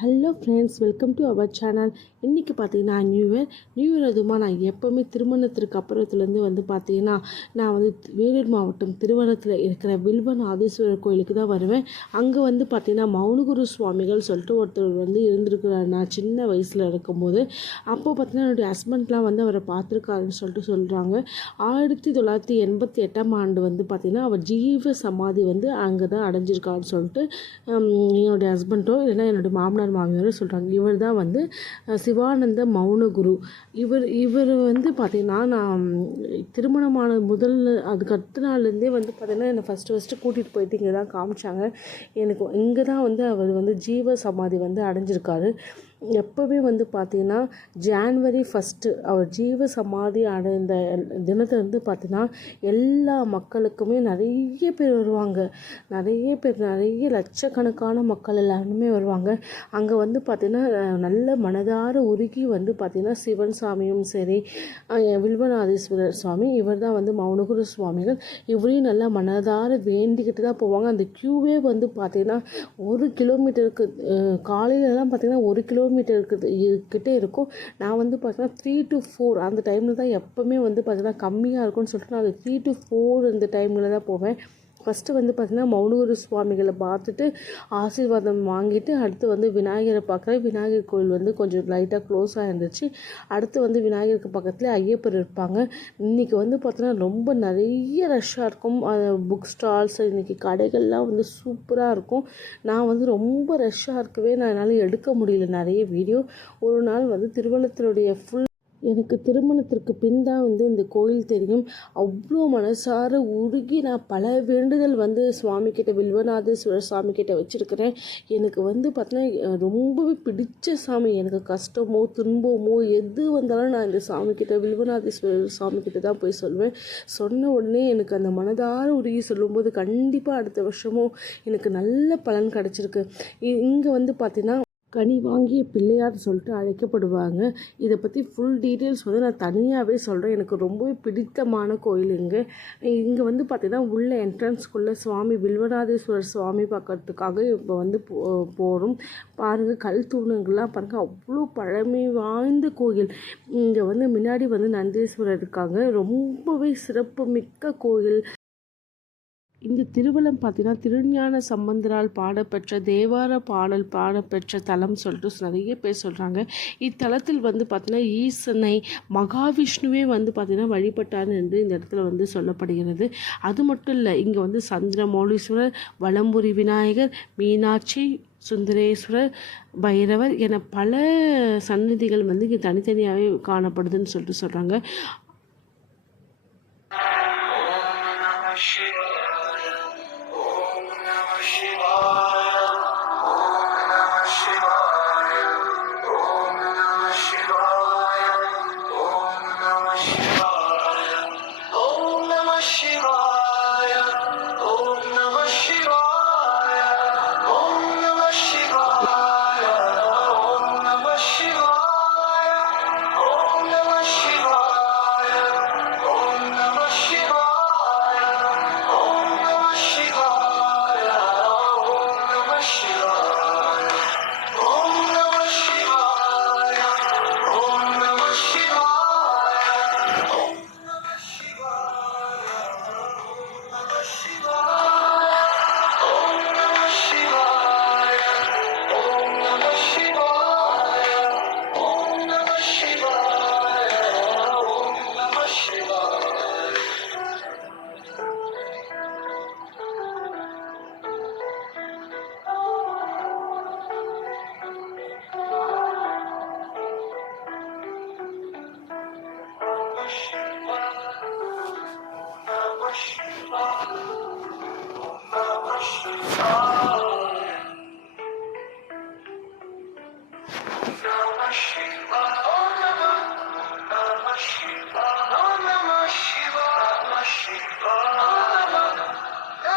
Hello friends, welcome to our channel. இன்றைக்கி பார்த்தீங்கன்னா new year அதுமா நான் எப்போவுமே திருமணத்திற்கு அப்புறத்துலேருந்து பார்த்தீங்கன்னா நான் வேலூர் மாவட்டம் திருவண்ணத்தில் இருக்கிற வில்வநாதீஸ்வரர் கோயிலுக்கு தான் வருவேன். அங்கே பார்த்தீங்கன்னா மௌனகுரு சுவாமிகள் சொல்லிட்டு ஒருத்தர் இருந்திருக்கிறார். நான் சின்ன வயசில் இருக்கும்போது அப்போ பார்த்தீங்கன்னா என்னுடைய ஹஸ்பண்ட்லாம் அவரை பார்த்துருக்காருன்னு சொல்லிட்டு சொல்கிறாங்க. 1988ஆம் ஆண்டு பார்த்திங்கன்னா அவர் ஜீவ சமாதி அங்கே தான் அடைஞ்சிருக்காருன்னு சொல்லிட்டு என்னுடைய ஹஸ்பண்டோ இல்லைன்னா என்னுடைய மாமனார் மாமியாரும் சொல்கிறாங்க. இவர் தான் சிவானந்த மௌனகுரு. இவர் பார்த்திங்கன்னா நான் திருமணமான அதுக்கு அடுத்த நாள்லேருந்தே பார்த்திங்கன்னா என்னை ஃபஸ்ட்டு கூட்டிகிட்டு போயிட்டு இங்கே தான் காமிச்சாங்க. எனக்கு இங்கே தான் அவர் ஜீவ சமாதி அடைஞ்சிருக்காரு. எப்போவே பார்த்திங்கன்னா ஜான்வரி 1 அவர் ஜீவ சமாதி அடைந்த தினத்தை பார்த்திங்கன்னா எல்லா மக்களுக்குமே நிறைய பேர் வருவாங்க. நிறைய லட்சக்கணக்கான மக்கள் எல்லாருமே வருவாங்க. அங்கே பார்த்திங்கன்னா நல்ல மனதார உருகி பார்த்திங்கன்னா சிவன் சாமியும் சரி, வில்வநாதீஸ்வரர் சுவாமி இவர் தான் மௌனகுரு சுவாமிகள். இவரையும் நல்லா மனதார வேண்டிக்கிட்டு தான் போவாங்க. அந்த க்யூவே பார்த்திங்கன்னா 1 கிலோமீட்டருக்கு காலையிலலாம் பார்த்திங்கன்னா 1 கிலோமீட்டர்கிட்டே இருக்கும். நான் பார்த்தீங்கன்னா 3 to 4 அந்த டைமில் தான் எப்போவுமே பார்த்தீங்கன்னா கம்மியாக இருக்கும்னு சொல்லிட்டு நான் 3 to 4 இந்த டைமில் தான் போவேன். ஃபஸ்ட்டு பார்த்திங்கன்னா மௌனகுரு சுவாமிகளை பார்த்துட்டு ஆசீர்வாதம் வாங்கிட்டு அடுத்து விநாயகரை பார்க்குறேன். விநாயகர் கோயில் கொஞ்சம் லைட்டாக க்ளோஸாக இருந்துச்சு. அடுத்து விநாயகருக்கு பக்கத்தில் ஐயப்பர் இருப்பாங்க. இன்றைக்கி பார்த்தீங்கன்னா ரொம்ப நிறைய ரஷ்ஷாக இருக்கும். புக் ஸ்டால்ஸ் இன்றைக்கி கடைகள்லாம் சூப்பராக இருக்கும். நான் ரொம்ப ரஷ்ஷாக இருக்கவே என்னால் எடுக்க முடியல நிறைய வீடியோ. ஒரு நாள் திருவள்ளத்தினுடைய எனக்கு திருமணத்திற்கு பின் தான் இந்த கோயில் தெரியும். அவ்வளோ மனசார உருகி நான் பல வேண்டுதல் சுவாமிக்கிட்ட வில்வநாதீஸ்வரர் சுவாமிக்கிட்ட வச்சுருக்கிறேன். எனக்கு பார்த்தீங்கன்னா ரொம்பவே பிடிச்ச சாமி. எனக்கு கஷ்டமோ துன்பமோ எது வந்தாலும் நான் இந்த சாமிக்கிட்ட வில்வநாதீஸ்வரர் சாமிக்கிட்ட தான் போய் சொல்வேன். சொன்ன உடனே எனக்கு அந்த மனதார உருகி சொல்லும்போது கண்டிப்பாக அடுத்த வருஷமும் எனக்கு நல்ல பலன் கிடச்சிருக்கு. இங்கே பார்த்தீங்கன்னா கனி வாங்கிய பிள்ளையார்னு சொல்லிட்டு அழைக்கப்படுவாங்க. இதை பற்றி ஃபுல் டீட்டெயில்ஸ் நான் தனியாகவே சொல்கிறேன். எனக்கு ரொம்பவே பிடித்தமான கோயில் இங்கே பார்த்திங்கன்னா உள்ள என்ட்ரன்ஸ்குள்ளே சுவாமி வில்வநாதீஸ்வரர் சுவாமி பார்க்கறதுக்காக இப்போ போகிறோம். பாருங்கள், கல் தூணுங்கள்லாம் பாருங்கள், அவ்வளோ பழமை வாய்ந்த கோயில். இங்கே முன்னாடி நந்தீஸ்வரர் இருக்காங்க. ரொம்பவே சிறப்பு மிக்க கோயில். இந்த திருவலம் பார்த்தீங்கன்னா திருஞான சம்பந்தரால் பாடப்பெற்ற தேவார பாடல் பாடப்பெற்ற தலம் சொல்லிட்டு நிறைய பேர் சொல்கிறாங்க. இத்தலத்தில் பார்த்தீங்கன்னா ஈசனை மகாவிஷ்ணுவே பார்த்தீங்கன்னா வழிபட்டார் என்று இந்த இடத்துல சொல்லப்படுகிறது. அது மட்டும் இல்லை, இங்கே சந்திரமௌலீஸ்வரர், வலம்புரி விநாயகர், மீனாட்சி சுந்தரேஸ்வரர், பைரவர் என பல சன்னதிகள் இங்கே தனித்தனியாகவே காணப்படுதுன்னு சொல்லிட்டு சொல்கிறாங்க. Shiva.